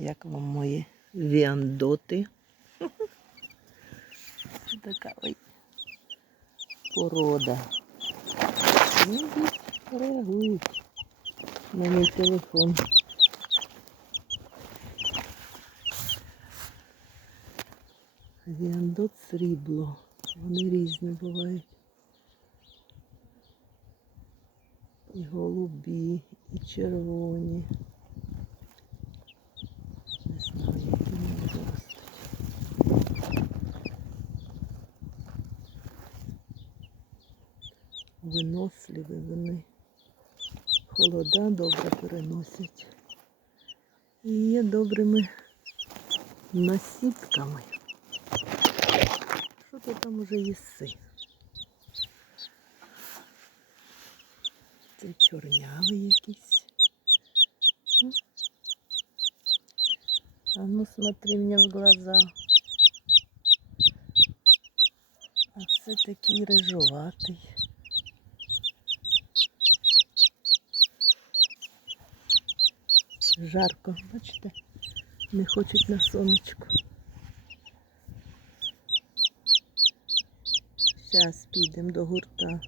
Як вам мої віандоти? Така ой порода. Ну, реагують на мій телефон. Віандот срібло. Вони різні бувають. І голубі, і червоні. Не знаю, як вони виростуть. Виносливі вони. Холода добре переносять. І є добрими насідками. Що ти там уже їси? Це чорнявий якийсь. А ну смотри мне в глаза. А це такий рижуватий. Жарко, бачите? Не хочуть на сонечку. Зараз підемо до гурта.